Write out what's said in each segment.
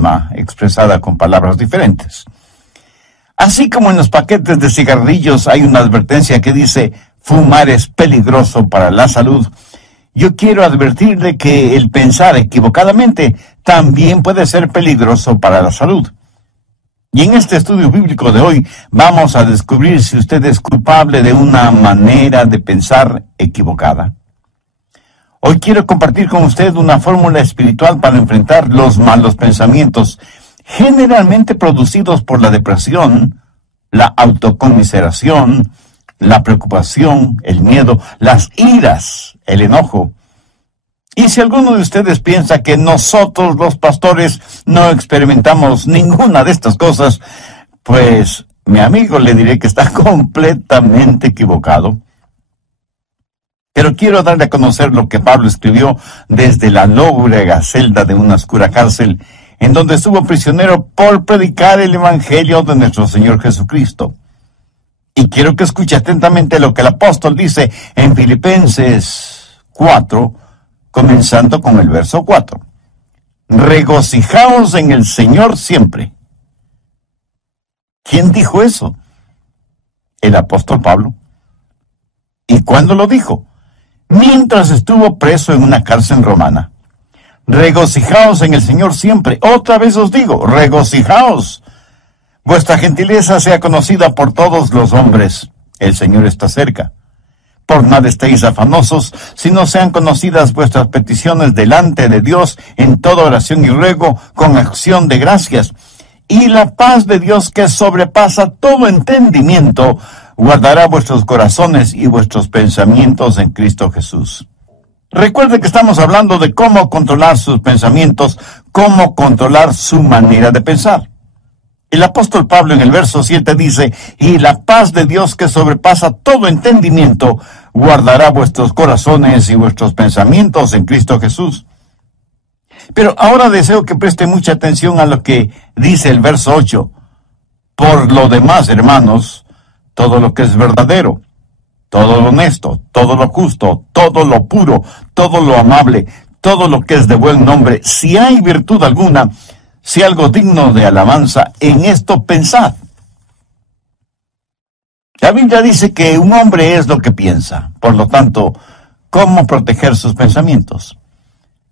misma, expresada con palabras diferentes. Así como en los paquetes de cigarrillos hay una advertencia que dice fumar es peligroso para la salud, yo quiero advertirle que el pensar equivocadamente también puede ser peligroso para la salud. Y en este estudio bíblico de hoy vamos a descubrir si usted es culpable de una manera de pensar equivocada. Hoy quiero compartir con usted una fórmula espiritual para enfrentar los malos pensamientos, generalmente producidos por la depresión, la autoconmiseración, la preocupación, el miedo, las iras, el enojo. Y si alguno de ustedes piensa que nosotros los pastores no experimentamos ninguna de estas cosas, pues mi amigo le diré que está completamente equivocado. Pero quiero darle a conocer lo que Pablo escribió desde la lóbrega celda de una oscura cárcel, en donde estuvo prisionero por predicar el Evangelio de nuestro Señor Jesucristo. Y quiero que escuche atentamente lo que el apóstol dice en Filipenses 4, comenzando con el verso 4. Regocijaos en el Señor siempre. ¿Quién dijo eso? El apóstol Pablo. ¿Y cuándo lo dijo? Mientras estuvo preso en una cárcel romana. Regocijaos en el Señor siempre. Otra vez os digo, regocijaos. Vuestra gentileza sea conocida por todos los hombres. El Señor está cerca. Por nada estéis afanosos, sino sean conocidas vuestras peticiones delante de Dios en toda oración y ruego con acción de gracias. Y la paz de Dios, que sobrepasa todo entendimiento, guardará vuestros corazones y vuestros pensamientos en Cristo Jesús. Recuerde que estamos hablando de cómo controlar sus pensamientos, cómo controlar su manera de pensar. El apóstol Pablo en el verso 7 dice, y la paz de Dios que sobrepasa todo entendimiento, guardará vuestros corazones y vuestros pensamientos en Cristo Jesús. Pero ahora deseo que preste mucha atención a lo que dice el verso 8. Por lo demás, hermanos, todo lo que es verdadero, todo lo honesto, todo lo justo, todo lo puro, todo lo amable, todo lo que es de buen nombre, si hay virtud alguna, si algo digno de alabanza, en esto pensad. La Biblia dice que un hombre es lo que piensa. Por lo tanto, ¿cómo proteger sus pensamientos?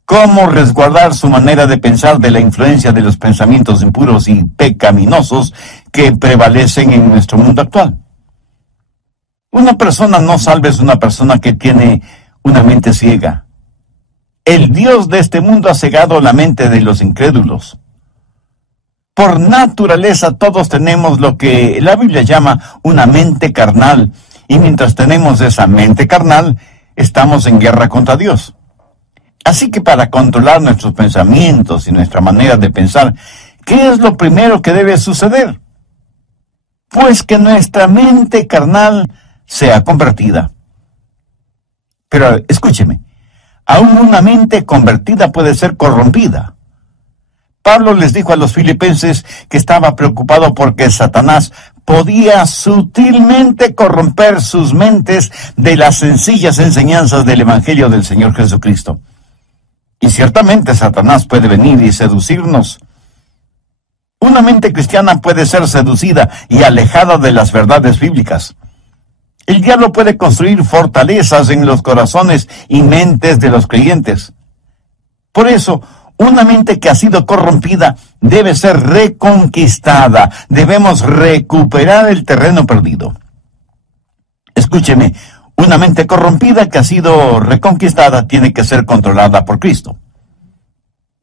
¿Cómo resguardar su manera de pensar de la influencia de los pensamientos impuros y pecaminosos que prevalecen en nuestro mundo actual? Una persona no salva es una persona que tiene una mente ciega. El Dios de este mundo ha cegado la mente de los incrédulos. Por naturaleza todos tenemos lo que la Biblia llama una mente carnal, y mientras tenemos esa mente carnal, estamos en guerra contra Dios. Así que para controlar nuestros pensamientos y nuestra manera de pensar, ¿qué es lo primero que debe suceder? Pues que nuestra mente carnal sea convertida. Pero escúcheme, aún una mente convertida puede ser corrompida. Pablo les dijo a los filipenses que estaba preocupado porque Satanás podía sutilmente corromper sus mentes de las sencillas enseñanzas del Evangelio del Señor Jesucristo. Y ciertamente Satanás puede venir y seducirnos. Una mente cristiana puede ser seducida y alejada de las verdades bíblicas. El diablo puede construir fortalezas en los corazones y mentes de los creyentes. Por eso, una mente que ha sido corrompida debe ser reconquistada. Debemos recuperar el terreno perdido. Escúcheme, una mente corrompida que ha sido reconquistada tiene que ser controlada por Cristo.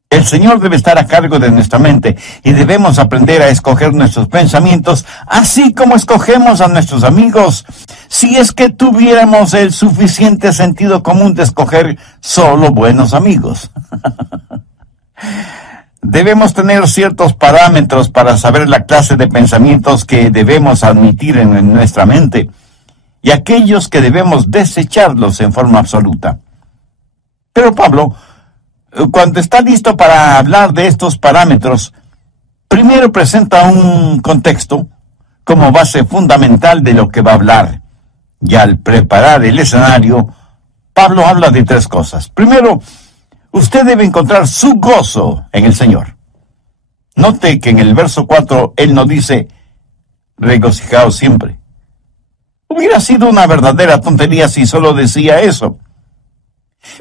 El Señor debe estar a cargo de nuestra mente y debemos aprender a escoger nuestros pensamientos, así como escogemos a nuestros amigos, si es que tuviéramos el suficiente sentido común de escoger solo buenos amigos. Debemos tener ciertos parámetros para saber la clase de pensamientos que debemos admitir en nuestra mente y aquellos que debemos desecharlos en forma absoluta. Pero Pablo, cuando está listo para hablar de estos parámetros, primero presenta un contexto como base fundamental de lo que va a hablar. Y al preparar el escenario, Pablo habla de tres cosas. Primero, usted debe encontrar su gozo en el Señor. Note que en el verso 4 él no dice, regocijaos siempre. Hubiera sido una verdadera tontería si solo decía eso.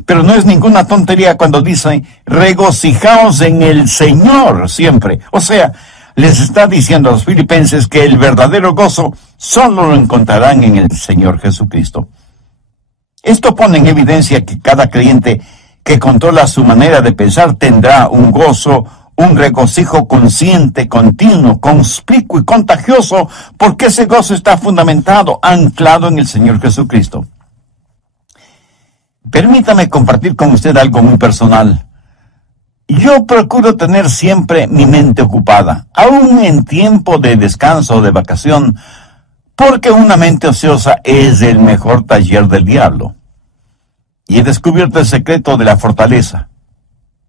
Pero no es ninguna tontería cuando dice, regocijaos en el Señor siempre. O sea, les está diciendo a los filipenses que el verdadero gozo solo lo encontrarán en el Señor Jesucristo. Esto pone en evidencia que cada creyente que controla su manera de pensar tendrá un gozo, un regocijo consciente, continuo, conspicuo y contagioso, porque ese gozo está fundamentado, anclado en el Señor Jesucristo. Permítame compartir con usted algo muy personal. Yo procuro tener siempre mi mente ocupada, aún en tiempo de descanso o de vacación, porque una mente ociosa es el mejor taller del diablo. Y he descubierto el secreto de la fortaleza.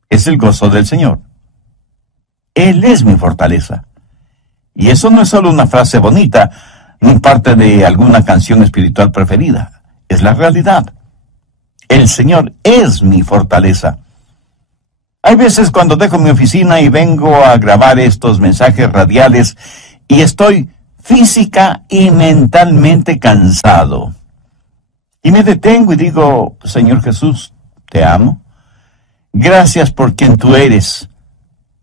Es el gozo del Señor. Él es mi fortaleza. Y eso no es solo una frase bonita, ni parte de alguna canción espiritual preferida. Es la realidad. El Señor es mi fortaleza. Hay veces cuando dejo mi oficina y vengo a grabar estos mensajes radiales y estoy física y mentalmente cansado. Y me detengo y digo, Señor Jesús, te amo. Gracias por quien tú eres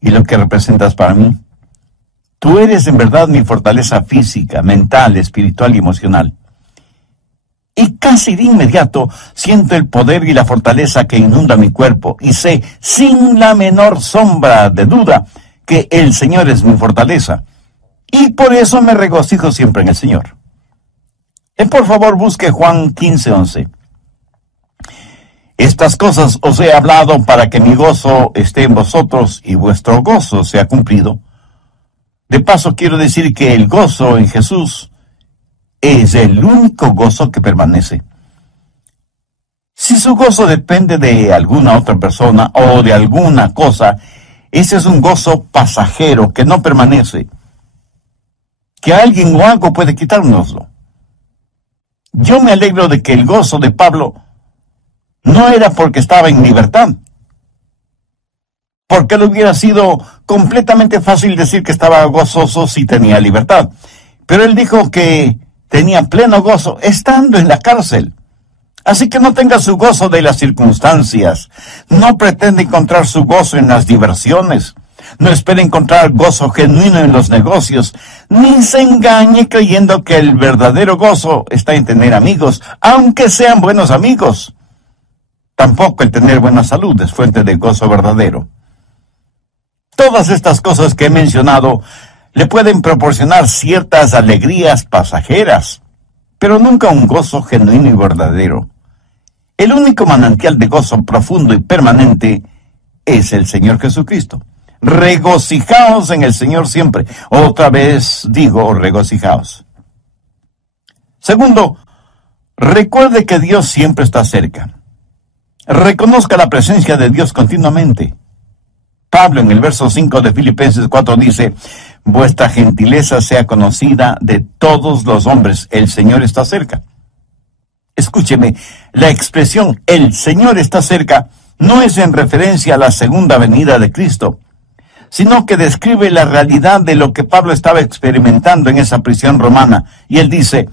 y lo que representas para mí. Tú eres en verdad mi fortaleza física, mental, espiritual y emocional. Y casi de inmediato siento el poder y la fortaleza que inunda mi cuerpo y sé, sin la menor sombra de duda, que el Señor es mi fortaleza. Y por eso me regocijo siempre en el Señor. Por favor, busque Juan 15:11. Estas cosas os he hablado para que mi gozo esté en vosotros y vuestro gozo sea cumplido. De paso, quiero decir que el gozo en Jesús es el único gozo que permanece. Si su gozo depende de alguna otra persona o de alguna cosa, ese es un gozo pasajero que no permanece. Que alguien o algo puede quitárnoslo. Yo me alegro de que el gozo de Pablo no era porque estaba en libertad. Porque le hubiera sido completamente fácil decir que estaba gozoso si tenía libertad. Pero él dijo que tenía pleno gozo estando en la cárcel. Así que no tenga su gozo de las circunstancias. No pretende encontrar su gozo en las diversiones. No espere encontrar gozo genuino en los negocios. Ni se engañe creyendo que el verdadero gozo está en tener amigos, aunque sean buenos amigos. Tampoco el tener buena salud es fuente de gozo verdadero. Todas estas cosas que he mencionado le pueden proporcionar ciertas alegrías pasajeras, pero nunca un gozo genuino y verdadero. El único manantial de gozo profundo y permanente es el Señor Jesucristo. Regocijaos en el Señor siempre. Otra vez digo, regocijaos. Segundo, recuerde que Dios siempre está cerca. Reconozca la presencia de Dios continuamente. Pablo en el verso 5 de Filipenses 4 dice, vuestra gentileza sea conocida de todos los hombres, el Señor está cerca. Escúcheme, la expresión el Señor está cerca no es en referencia a la segunda venida de Cristo, sino que describe la realidad de lo que Pablo estaba experimentando en esa prisión romana. Y él dice,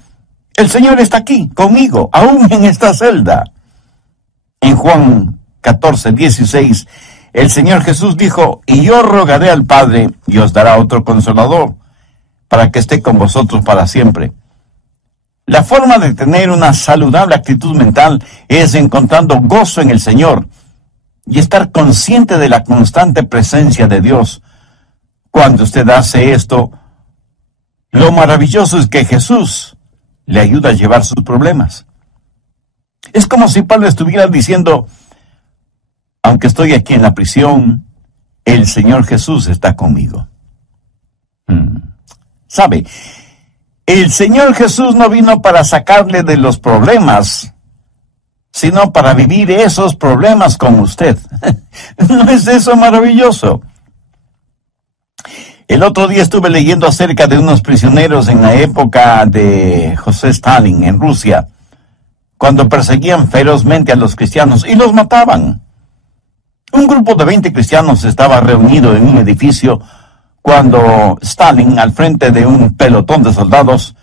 el Señor está aquí, conmigo, aún en esta celda. En Juan 14:16, el Señor Jesús dijo, y yo rogaré al Padre, y os dará otro consolador, para que esté con vosotros para siempre. La forma de tener una saludable actitud mental es encontrando gozo en el Señor, y estar consciente de la constante presencia de Dios. Cuando usted hace esto, lo maravilloso es que Jesús le ayuda a llevar sus problemas. Es como si Pablo estuviera diciendo, aunque estoy aquí en la prisión, el Señor Jesús está conmigo. ¿Sabe? El Señor Jesús no vino para sacarle de los problemas, sino para vivir esos problemas con usted. ¿No es eso maravilloso? El otro día estuve leyendo acerca de unos prisioneros en la época de José Stalin en Rusia, cuando perseguían ferozmente a los cristianos y los mataban. Un grupo de 20 cristianos estaba reunido en un edificio cuando Stalin, al frente de un pelotón de soldados,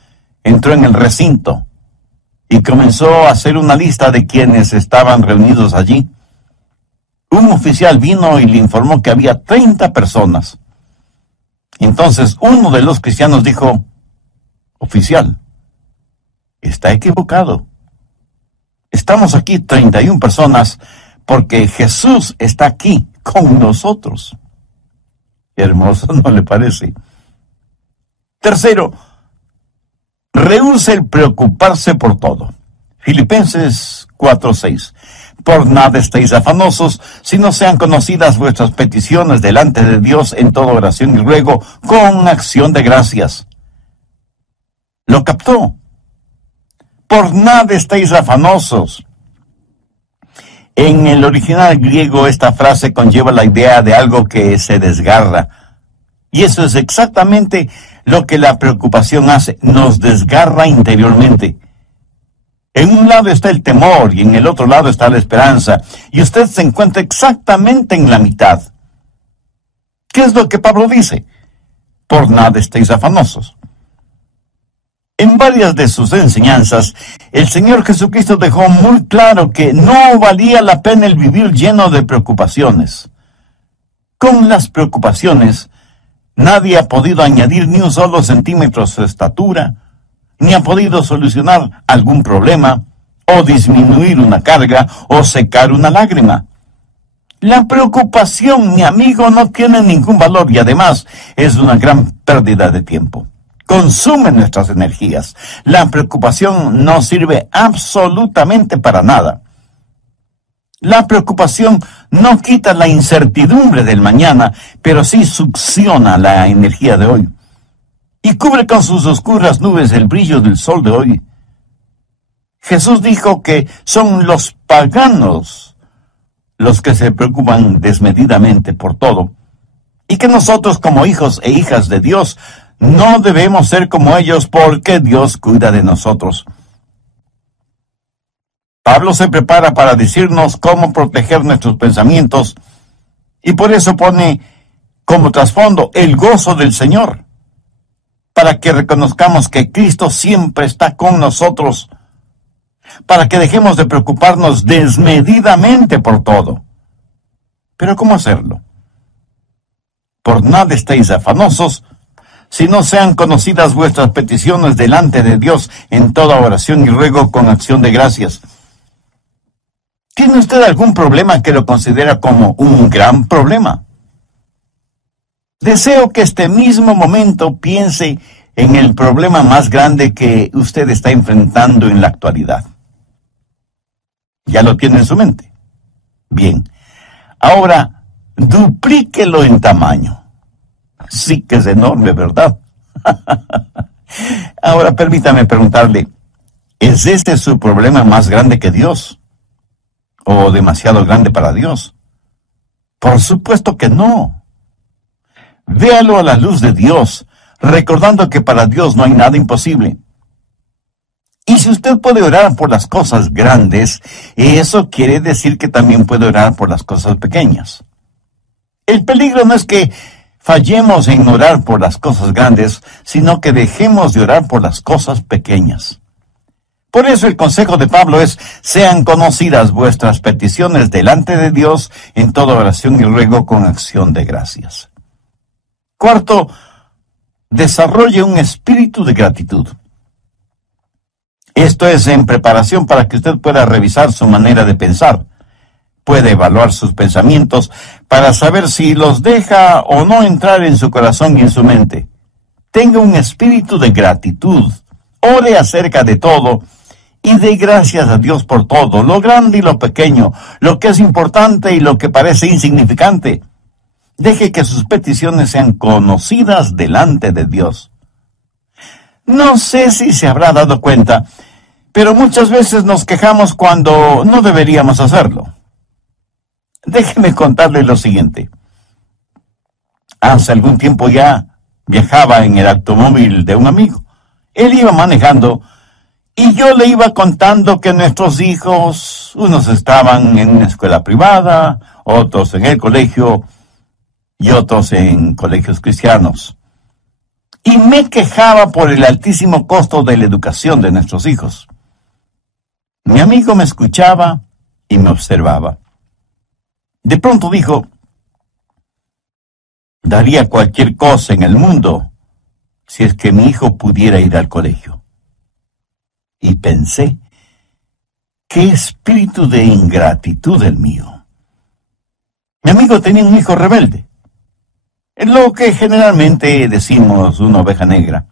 entró en el recinto y comenzó a hacer una lista de quienes estaban reunidos allí. Un oficial vino y le informó que había 30 personas. Entonces uno de los cristianos dijo: oficial, está equivocado. Estamos aquí 31 personas porque Jesús está aquí con nosotros. Qué hermoso, ¿no le parece? Tercero, rehúse el preocuparse por todo. Filipenses 4:6. Por nada estéis afanosos, sino sean conocidas vuestras peticiones delante de Dios en toda oración y ruego, con acción de gracias. ¿Lo captó? Por nada estéis afanosos. En el original griego esta frase conlleva la idea de algo que se desgarra. Y eso es exactamente lo que la preocupación hace, nos desgarra interiormente. En un lado está el temor y en el otro lado está la esperanza, y usted se encuentra exactamente en la mitad. ¿Qué es lo que Pablo dice? Por nada estéis afanosos. En varias de sus enseñanzas, el Señor Jesucristo dejó muy claro que no valía la pena el vivir lleno de preocupaciones. Con las preocupaciones, nadie ha podido añadir ni un solo centímetro a su estatura, ni ha podido solucionar algún problema, o disminuir una carga, o secar una lágrima. La preocupación, mi amigo, no tiene ningún valor y además es una gran pérdida de tiempo. Consume nuestras energías. La preocupación no sirve absolutamente para nada. La preocupación no quita la incertidumbre del mañana, pero sí succiona la energía de hoy y cubre con sus oscuras nubes el brillo del sol de hoy. Jesús dijo que son los paganos los que se preocupan desmedidamente por todo, y que nosotros como hijos e hijas de Dios no debemos ser como ellos porque Dios cuida de nosotros. Pablo se prepara para decirnos cómo proteger nuestros pensamientos y por eso pone como trasfondo el gozo del Señor, para que reconozcamos que Cristo siempre está con nosotros, para que dejemos de preocuparnos desmedidamente por todo. Pero ¿cómo hacerlo? Por nada estéis afanosos, si no sean conocidas vuestras peticiones delante de Dios en toda oración y ruego con acción de gracias. ¿Tiene usted algún problema que lo considera como un gran problema? Deseo que este mismo momento piense en el problema más grande que usted está enfrentando en la actualidad. ¿Ya lo tiene en su mente? Bien. Ahora, duplíquelo en tamaño. Sí que es enorme, ¿verdad? Ahora permítame preguntarle, ¿es este su problema más grande que Dios? ¿O demasiado grande para Dios? Por supuesto que no. Véalo a la luz de Dios, recordando que para Dios no hay nada imposible. Y si usted puede orar por las cosas grandes, eso quiere decir que también puede orar por las cosas pequeñas. El peligro no es que fallemos en orar por las cosas grandes, sino que dejemos de orar por las cosas pequeñas. Por eso el consejo de Pablo es: sean conocidas vuestras peticiones delante de Dios en toda oración y ruego con acción de gracias. Cuarto, desarrolle un espíritu de gratitud. Esto es en preparación para que usted pueda revisar su manera de pensar. Puede evaluar sus pensamientos para saber si los deja o no entrar en su corazón y en su mente. Tenga un espíritu de gratitud. Ore acerca de todo y dé gracias a Dios por todo, lo grande y lo pequeño, lo que es importante y lo que parece insignificante. Deje que sus peticiones sean conocidas delante de Dios. No sé si se habrá dado cuenta, pero muchas veces nos quejamos cuando no deberíamos hacerlo. Déjeme contarle lo siguiente. Hace algún tiempo ya viajaba en el automóvil de un amigo. Él iba manejando y yo le iba contando que nuestros hijos, unos estaban en una escuela privada, otros en el colegio, y otros en colegios cristianos. Y me quejaba por el altísimo costo de la educación de nuestros hijos. Mi amigo me escuchaba y me observaba. De pronto dijo: daría cualquier cosa en el mundo si es que mi hijo pudiera ir al colegio. Y pensé: qué espíritu de ingratitud el mío. Mi amigo tenía un hijo rebelde, lo que generalmente decimos una oveja negra.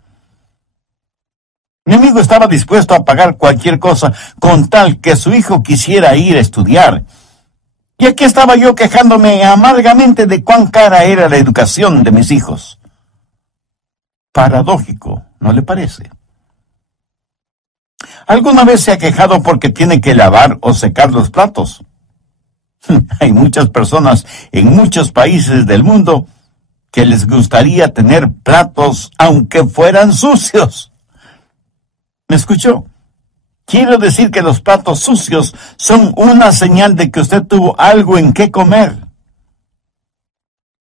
Mi amigo estaba dispuesto a pagar cualquier cosa con tal que su hijo quisiera ir a estudiar. Y aquí estaba yo quejándome amargamente de cuán cara era la educación de mis hijos. Paradójico, ¿no le parece? ¿Alguna vez se ha quejado porque tiene que lavar o secar los platos? Hay muchas personas en muchos países del mundo que les gustaría tener platos aunque fueran sucios. ¿Me escuchó? Quiero decir que los platos sucios son una señal de que usted tuvo algo en qué comer.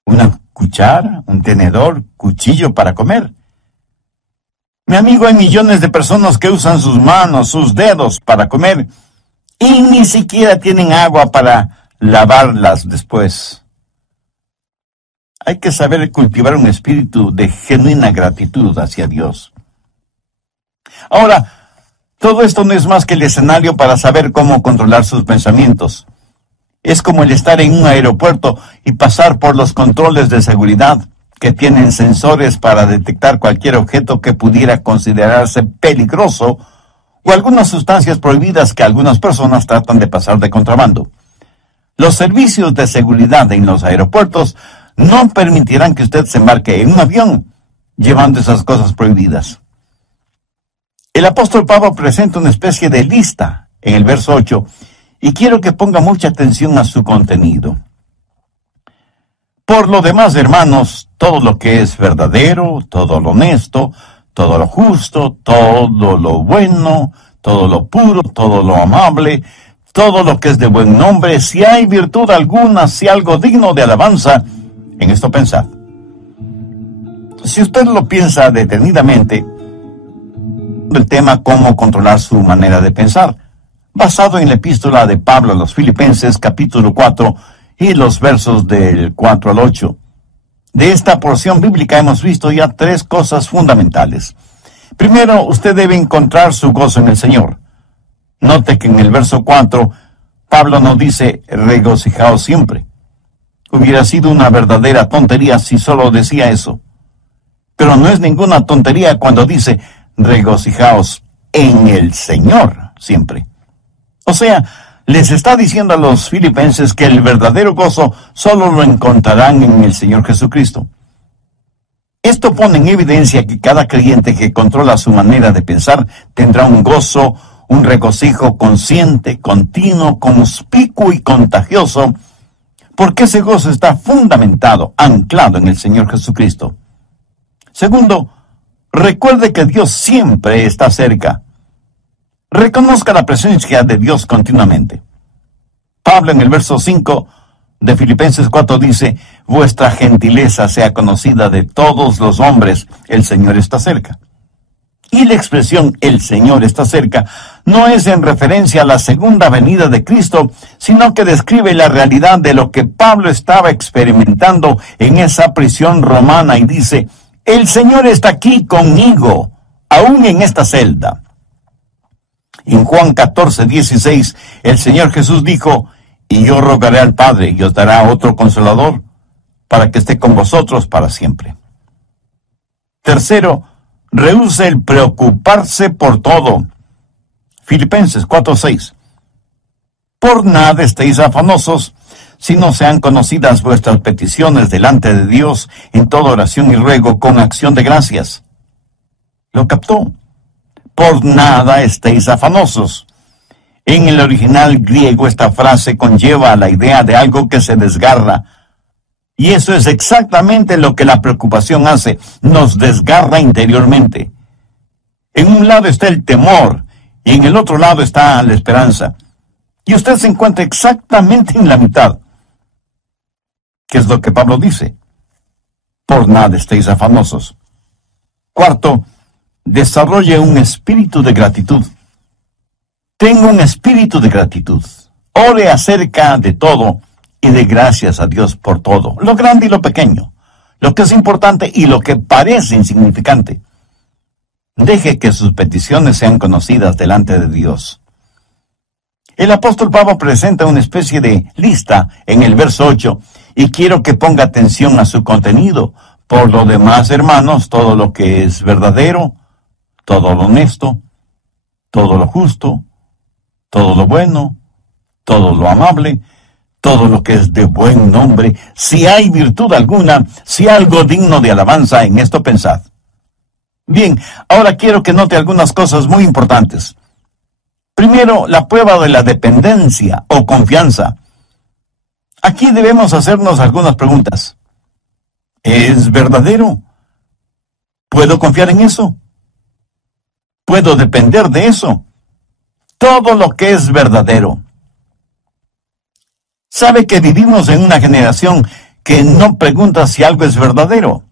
Una cuchara, un tenedor, cuchillo para comer. Mi amigo, hay millones de personas que usan sus manos, sus dedos para comer y ni siquiera tienen agua para lavarlas después. Hay que saber cultivar un espíritu de genuina gratitud hacia Dios. Ahora, todo esto no es más que el escenario para saber cómo controlar sus pensamientos. Es como el estar en un aeropuerto y pasar por los controles de seguridad que tienen sensores para detectar cualquier objeto que pudiera considerarse peligroso o algunas sustancias prohibidas que algunas personas tratan de pasar de contrabando. Los servicios de seguridad en los aeropuertos no permitirán que usted se embarque en un avión llevando esas cosas prohibidas. El apóstol Pablo presenta una especie de lista en el verso 8 y quiero que ponga mucha atención a su contenido. Por lo demás, hermanos, todo lo que es verdadero, todo lo honesto, todo lo justo, todo lo bueno, todo lo puro, todo lo amable, todo lo que es de buen nombre, si hay virtud alguna, si algo digno de alabanza, en esto pensad. Si usted lo piensa detenidamente, el tema cómo controlar su manera de pensar, basado en la epístola de Pablo a los Filipenses, capítulo 4, y los versos del 4 al 8. De esta porción bíblica hemos visto ya tres cosas fundamentales. Primero, usted debe encontrar su gozo en el Señor. Note que en el verso 4, Pablo nos dice, regocijaos siempre. Hubiera sido una verdadera tontería si solo decía eso. Pero no es ninguna tontería cuando dice, regocijaos en el Señor siempre. O sea, les está diciendo a los filipenses que el verdadero gozo solo lo encontrarán en el Señor Jesucristo. Esto pone en evidencia que cada creyente que controla su manera de pensar tendrá un gozo, un regocijo consciente, continuo, conspicuo y contagioso, porque ese gozo está fundamentado, anclado en el Señor Jesucristo. Segundo, recuerde que Dios siempre está cerca. Reconozca la presencia de Dios continuamente. Pablo en el verso 5 de Filipenses 4 dice, vuestra gentileza sea conocida de todos los hombres, el Señor está cerca. Y la expresión el Señor está cerca no es en referencia a la segunda venida de Cristo, sino que describe la realidad de lo que Pablo estaba experimentando en esa prisión romana y dice, el Señor está aquí conmigo, aún en esta celda. En Juan 14:16, el Señor Jesús dijo, y yo rogaré al Padre y os dará otro consolador, para que esté con vosotros para siempre. Tercero, rehúse el preocuparse por todo. Filipenses 4:6. Por nada estéis afanosos, si no sean conocidas vuestras peticiones delante de Dios en toda oración y ruego con acción de gracias. ¿Lo captó? Por nada estéis afanosos. En el original griego esta frase conlleva la idea de algo que se desgarra. Y eso es exactamente lo que la preocupación hace, nos desgarra interiormente. En un lado está el temor y en el otro lado está la esperanza. Y usted se encuentra exactamente en la mitad. ¿Qué es lo que Pablo dice? Por nada estéis afanosos. Cuarto, desarrolle un espíritu de gratitud. Tenga un espíritu de gratitud. Ore acerca de todo y de gracias a Dios por todo, lo grande y lo pequeño, lo que es importante y lo que parece insignificante. Deje que sus peticiones sean conocidas delante de Dios. El apóstol Pablo presenta una especie de lista en el verso 8 y quiero que ponga atención a su contenido. Por lo demás, hermanos, todo lo que es verdadero, todo lo honesto, todo lo justo, todo lo bueno, todo lo amable, todo lo que es de buen nombre, si hay virtud alguna, si algo digno de alabanza, en esto pensad. Bien, ahora quiero que note algunas cosas muy importantes. Primero, la prueba de la dependencia o confianza. Aquí debemos hacernos algunas preguntas. ¿Es verdadero? ¿Puedo confiar en eso? ¿Puedo depender de eso? Todo lo que es verdadero. ¿Sabe que vivimos en una generación que no pregunta si algo es verdadero?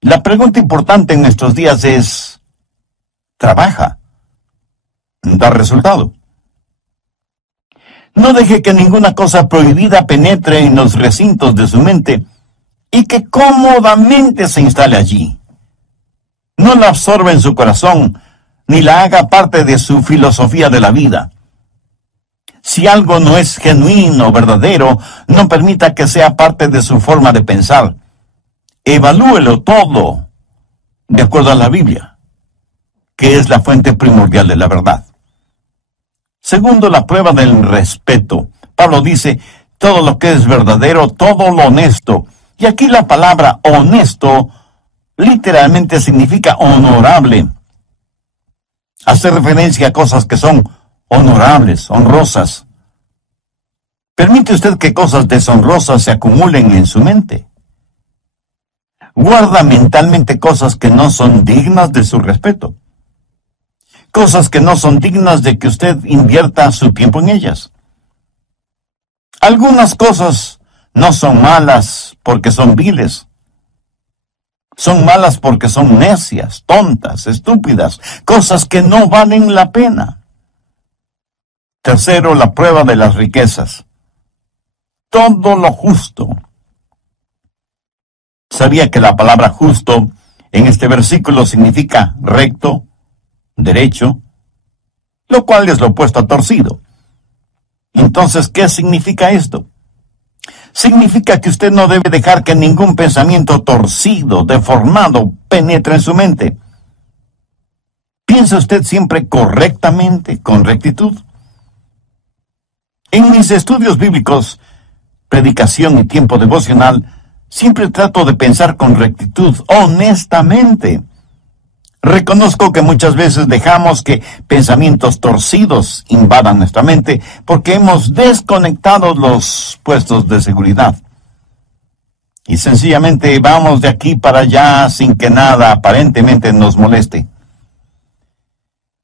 La pregunta importante en nuestros días es, ¿trabaja? ¿Da resultado? No deje que ninguna cosa prohibida penetre en los recintos de su mente y que cómodamente se instale allí. No la absorba en su corazón, ni la haga parte de su filosofía de la vida. Si algo no es genuino o verdadero, no permita que sea parte de su forma de pensar. Evalúelo todo de acuerdo a la Biblia, que es la fuente primordial de la verdad. Segundo, la prueba del respeto. Pablo dice, todo lo que es verdadero, todo lo honesto. Y aquí la palabra honesto literalmente significa honorable. Hace referencia a cosas que son honorables, honrosas. ¿Permite usted que cosas deshonrosas se acumulen en su mente? Guarda mentalmente cosas que no son dignas de su respeto. Cosas que no son dignas de que usted invierta su tiempo en ellas. Algunas cosas no son malas porque son viles. Son malas porque son necias, tontas, estúpidas, cosas que no valen la pena. Tercero, la prueba de las riquezas. Todo lo justo. ¿Sabía que la palabra justo en este versículo significa recto, derecho, lo cual es lo opuesto a torcido? Entonces, ¿qué significa esto? Significa que usted no debe dejar que ningún pensamiento torcido, deformado, penetre en su mente. ¿Piensa usted siempre correctamente, con rectitud? En mis estudios bíblicos, predicación y tiempo devocional, siempre trato de pensar con rectitud, honestamente. Reconozco que muchas veces dejamos que pensamientos torcidos invadan nuestra mente porque hemos desconectado los puestos de seguridad. Y sencillamente vamos de aquí para allá sin que nada aparentemente nos moleste.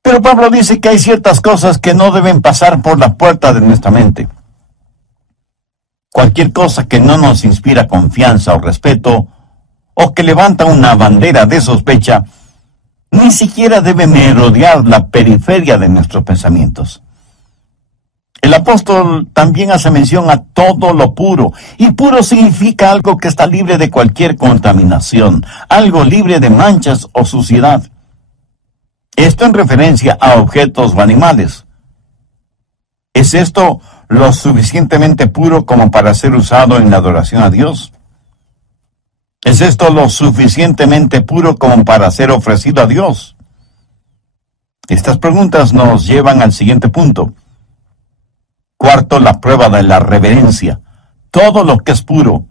Pero Pablo dice que hay ciertas cosas que no deben pasar por la puerta de nuestra mente. Cualquier cosa que no nos inspira confianza o respeto, o que levanta una bandera de sospecha, ni siquiera debe merodear la periferia de nuestros pensamientos. El apóstol también hace mención a todo lo puro, y puro significa algo que está libre de cualquier contaminación, algo libre de manchas o suciedad. Esto en referencia a objetos o animales. ¿Es esto lo suficientemente puro como para ser usado en la adoración a Dios? ¿Es esto lo suficientemente puro como para ser ofrecido a Dios? Estas preguntas nos llevan al siguiente punto. Cuarto, la prueba de la reverencia. Todo lo que es puro.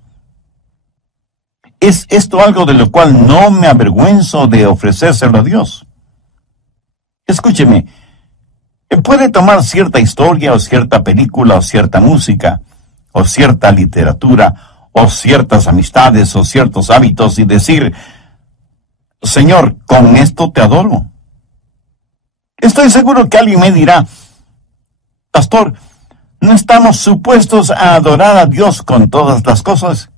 ¿Es esto algo de lo cual no me avergüenzo de ofrecérselo a Dios? Escúcheme, puede tomar cierta historia o cierta película o cierta música o cierta literatura o ciertas amistades o ciertos hábitos y decir, Señor, con esto te adoro. Estoy seguro que alguien me dirá, Pastor, ¿no estamos supuestos a adorar a Dios con todas las cosas?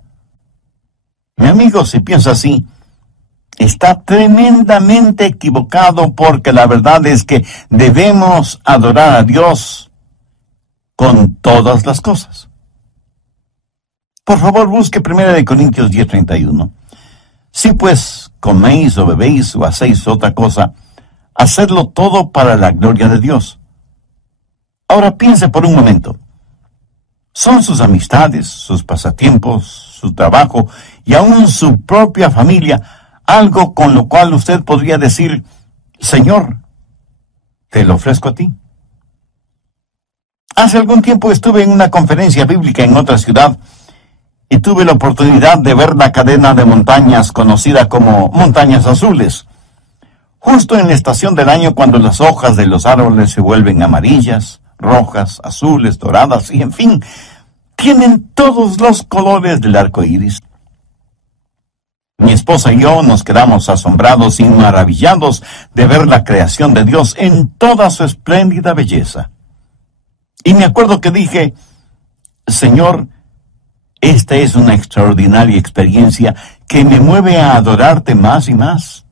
Mi amigo, si piensa así, está tremendamente equivocado, porque la verdad es que debemos adorar a Dios con todas las cosas. Por favor, busque 1 Corintios 10:31. Si pues coméis o bebéis o hacéis otra cosa, hacedlo todo para la gloria de Dios. Ahora piense por un momento. ¿Son sus amistades, sus pasatiempos, su trabajo y aún su propia familia algo con lo cual usted podría decir: Señor, te lo ofrezco a ti? Hace algún tiempo estuve en una conferencia bíblica en otra ciudad y tuve la oportunidad de ver la cadena de montañas conocida como Montañas Azules. Justo en la estación del año, cuando las hojas de los árboles se vuelven amarillas, rojas, azules, doradas y, en fin, tienen todos los colores del arco iris. Mi esposa y yo nos quedamos asombrados y maravillados de ver la creación de Dios en toda su espléndida belleza. Y me acuerdo que dije: Señor, esta es una extraordinaria experiencia que me mueve a adorarte más y más.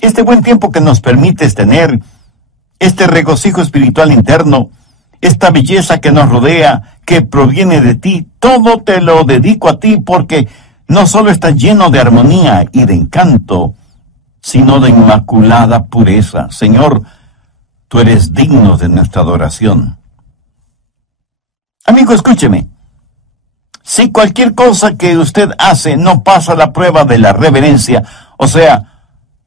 Este buen tiempo que nos permites tener, este regocijo espiritual interno, esta belleza que nos rodea, que proviene de ti, todo te lo dedico a ti, porque no solo está lleno de armonía y de encanto, sino de inmaculada pureza. Señor, tú eres digno de nuestra adoración. Amigo, escúcheme. Si cualquier cosa que usted hace no pasa la prueba de la reverencia, o sea,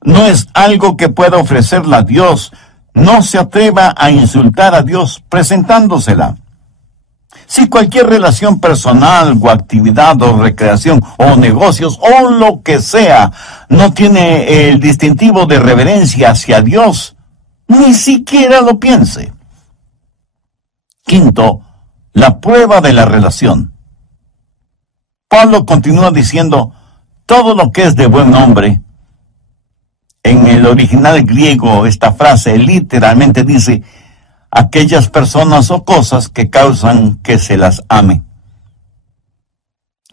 no es algo que pueda ofrecerle a Dios, no se atreva a insultar a Dios presentándosela. Si cualquier relación personal o actividad o recreación o negocios o lo que sea no tiene el distintivo de reverencia hacia Dios, ni siquiera lo piense. Quinto, la prueba de la relación. Pablo continúa diciendo: todo lo que es de buen nombre. En el original griego, esta frase literalmente dice: aquellas personas o cosas que causan que se las ame.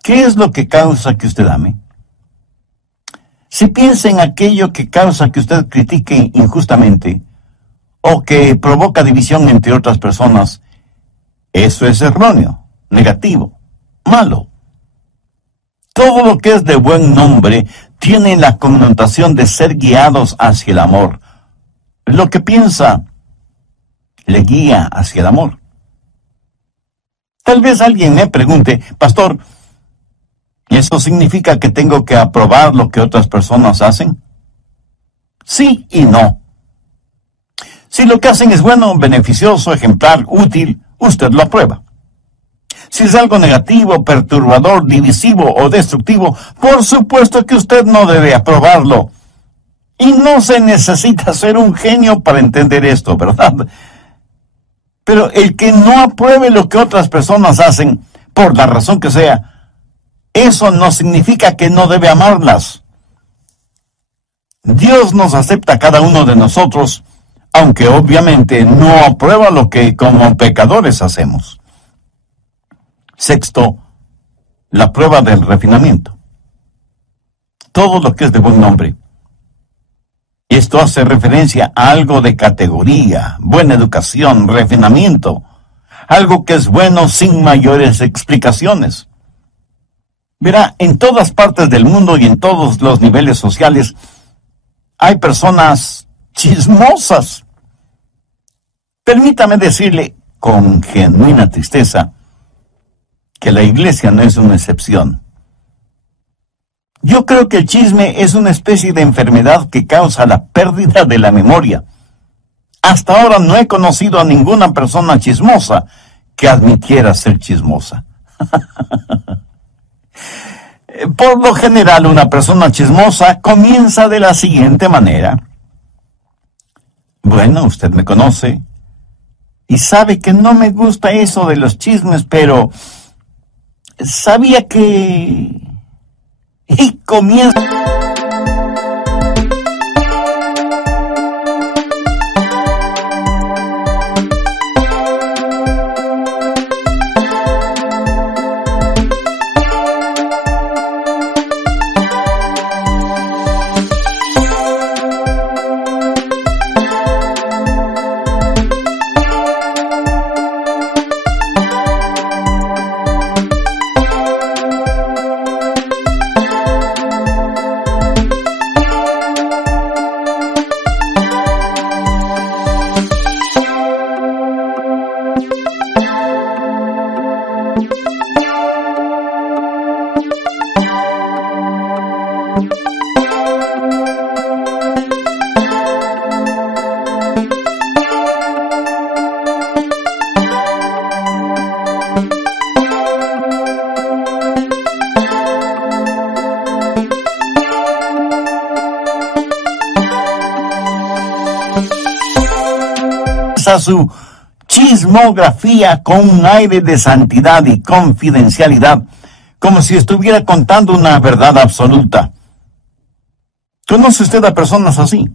¿Qué es lo que causa que usted ame? Si piensa en aquello que causa que usted critique injustamente o que provoca división entre otras personas, eso es erróneo, negativo, malo. Todo lo que es de buen nombre tiene la connotación de ser guiados hacia el amor. Lo que piensa le guía hacia el amor. Tal vez alguien me pregunte: Pastor, ¿y eso significa que tengo que aprobar lo que otras personas hacen? Sí y no. Si lo que hacen es bueno, beneficioso, ejemplar, útil, usted lo aprueba. Si es algo negativo, perturbador, divisivo o destructivo, por supuesto que usted no debe aprobarlo. Y no se necesita ser un genio para entender esto, ¿verdad? Pero el que no apruebe lo que otras personas hacen, por la razón que sea, eso no significa que no debe amarlas. Dios nos acepta a cada uno de nosotros, aunque obviamente no aprueba lo que como pecadores hacemos. Sexto, la prueba del refinamiento. Todo lo que es de buen nombre. Esto hace referencia a algo de categoría, buena educación, refinamiento, algo que es bueno sin mayores explicaciones. Verá, en todas partes del mundo y en todos los niveles sociales hay personas chismosas. Permítame decirle con genuina tristeza que la iglesia no es una excepción. Yo creo que el chisme es una especie de enfermedad que causa la pérdida de la memoria. Hasta ahora no he conocido a ninguna persona chismosa que admitiera ser chismosa. Por lo general, una persona chismosa comienza de la siguiente manera: bueno, usted me conoce y sabe que no me gusta eso de los chismes, pero sabía que... Y comienza... A su chismografía con un aire de santidad y confidencialidad, como si estuviera contando una verdad absoluta. ¿Conoce usted a personas así?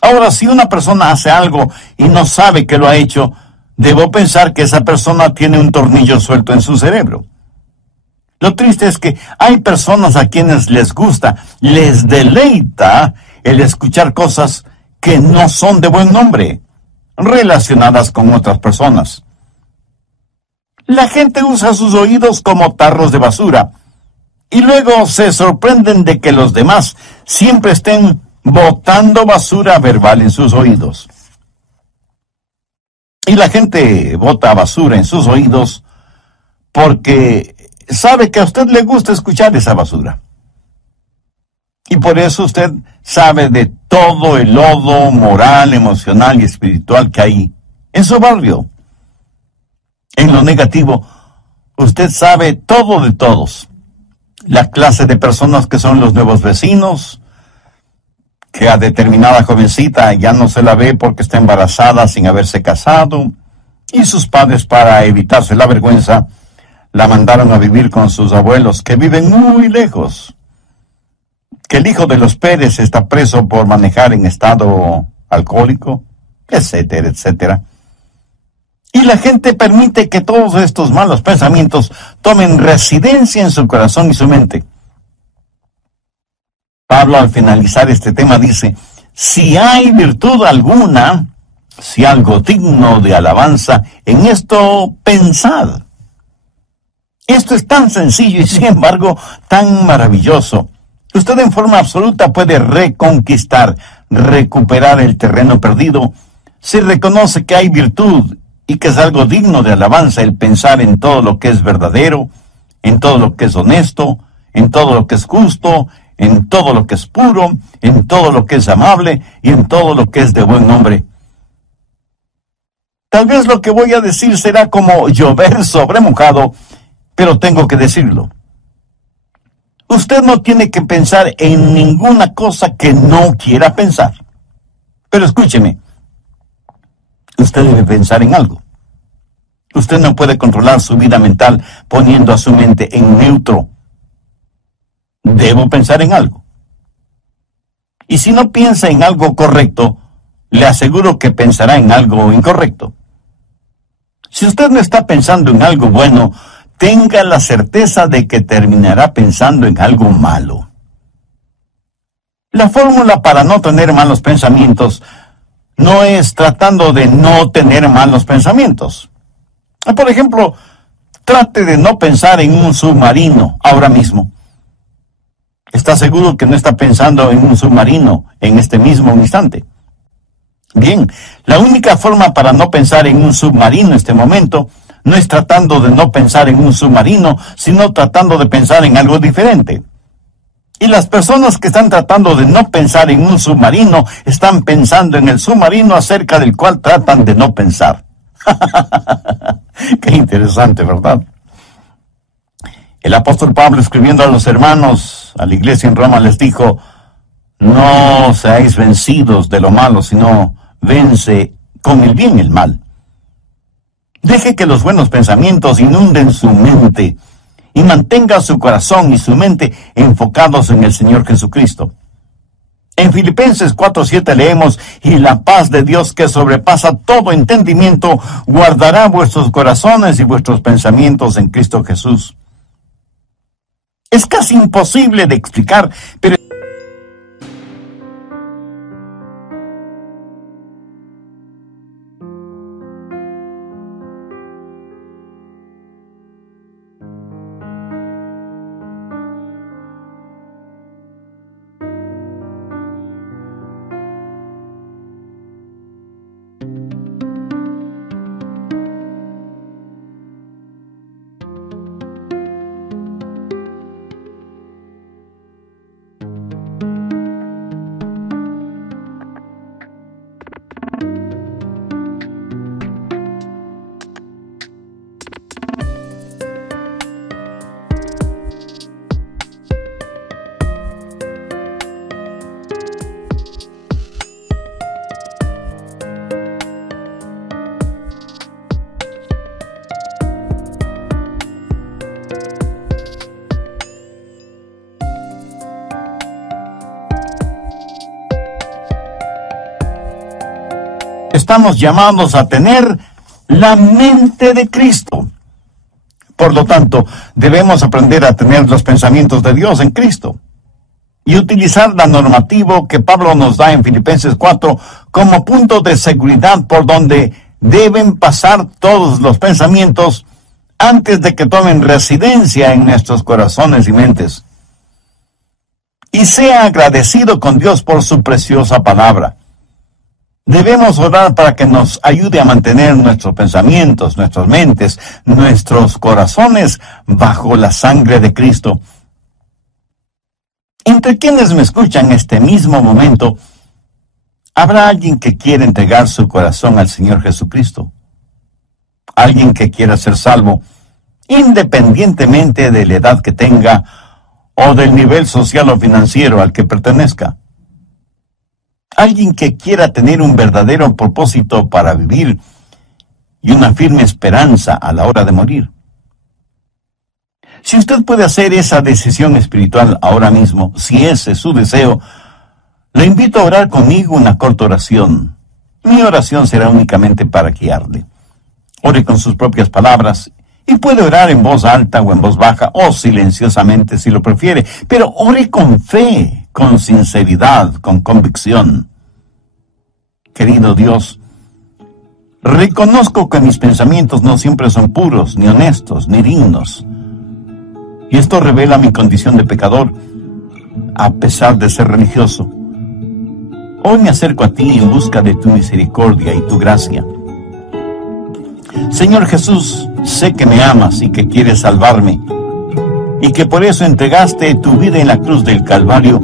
Ahora, si una persona hace algo y no sabe que lo ha hecho, debo pensar que esa persona tiene un tornillo suelto en su cerebro. Lo triste es que hay personas a quienes les gusta, les deleita el escuchar cosas que no son de buen nombre, relacionadas con otras personas. La gente usa sus oídos como tarros de basura, y luego se sorprenden de que los demás siempre estén botando basura verbal en sus oídos. Y la gente bota basura en sus oídos porque sabe que a usted le gusta escuchar esa basura. Y por eso usted sabe de todo el lodo moral, emocional y espiritual que hay en su barrio. En lo negativo, usted sabe todo de todos. La clase de personas que son los nuevos vecinos, que a determinada jovencita ya no se la ve porque está embarazada sin haberse casado, y sus padres, para evitarse la vergüenza, la mandaron a vivir con sus abuelos, que viven muy lejos. Que el hijo de los Pérez está preso por manejar en estado alcohólico, etcétera, etcétera. Y la gente permite que todos estos malos pensamientos tomen residencia en su corazón y su mente. Pablo, al finalizar este tema, dice: si hay virtud alguna, si algo digno de alabanza, en esto pensad. Esto es tan sencillo y sin embargo tan maravilloso. Usted en forma absoluta puede reconquistar, recuperar el terreno perdido, si reconoce que hay virtud y que es algo digno de alabanza el pensar en todo lo que es verdadero, en todo lo que es honesto, en todo lo que es justo, en todo lo que es puro, en todo lo que es amable y en todo lo que es de buen nombre. Tal vez lo que voy a decir será como llover sobre mojado, pero tengo que decirlo. Usted no tiene que pensar en ninguna cosa que no quiera pensar. Pero escúcheme, usted debe pensar en algo. Usted no puede controlar su vida mental poniendo a su mente en neutro. Debo pensar en algo. Y si no piensa en algo correcto, le aseguro que pensará en algo incorrecto. Si usted no está pensando en algo bueno, tenga la certeza de que terminará pensando en algo malo. La fórmula para no tener malos pensamientos no es tratando de no tener malos pensamientos. Por ejemplo, trate de no pensar en un submarino ahora mismo. ¿Está seguro que no está pensando en un submarino en este mismo instante? Bien, la única forma para no pensar en un submarino en este momento no es tratando de no pensar en un submarino, sino tratando de pensar en algo diferente. Y las personas que están tratando de no pensar en un submarino, están pensando en el submarino acerca del cual tratan de no pensar. Qué interesante, ¿verdad? El apóstol Pablo, escribiendo a los hermanos, a la iglesia en Roma, les dijo: no seáis vencidos de lo malo, sino vence con el bien el mal. Deje que los buenos pensamientos inunden su mente y mantenga su corazón y su mente enfocados en el Señor Jesucristo. En Filipenses 4:7 leemos: y la paz de Dios, que sobrepasa todo entendimiento, guardará vuestros corazones y vuestros pensamientos en Cristo Jesús. Es casi imposible de explicar, pero Estamos llamados a tener la mente de Cristo. Por lo tanto, debemos aprender a tener los pensamientos de Dios en Cristo y utilizar la normativa que Pablo nos da en Filipenses 4 como punto de seguridad por donde deben pasar todos los pensamientos antes de que tomen residencia en nuestros corazones y mentes. Y sea agradecido con Dios por su preciosa palabra. Debemos orar para que nos ayude a mantener nuestros pensamientos, nuestras mentes, nuestros corazones bajo la sangre de Cristo. Entre quienes me escuchan en este mismo momento, ¿habrá alguien que quiera entregar su corazón al Señor Jesucristo? Alguien que quiera ser salvo, independientemente de la edad que tenga o del nivel social o financiero al que pertenezca. Alguien que quiera tener un verdadero propósito para vivir y una firme esperanza a la hora de morir. Si usted puede hacer esa decisión espiritual ahora mismo, si ese es su deseo, le invito a orar conmigo una corta oración. Mi oración será únicamente para guiarle. Ore con sus propias palabras y puede orar en voz alta o en voz baja o silenciosamente si lo prefiere, pero ore con fe, con sinceridad, con convicción. Querido Dios, reconozco que mis pensamientos no siempre son puros, ni honestos, ni dignos. Y esto revela mi condición de pecador, a pesar de ser religioso. Hoy me acerco a ti en busca de tu misericordia y tu gracia. Señor Jesús, sé que me amas y que quieres salvarme, y que por eso entregaste tu vida en la cruz del Calvario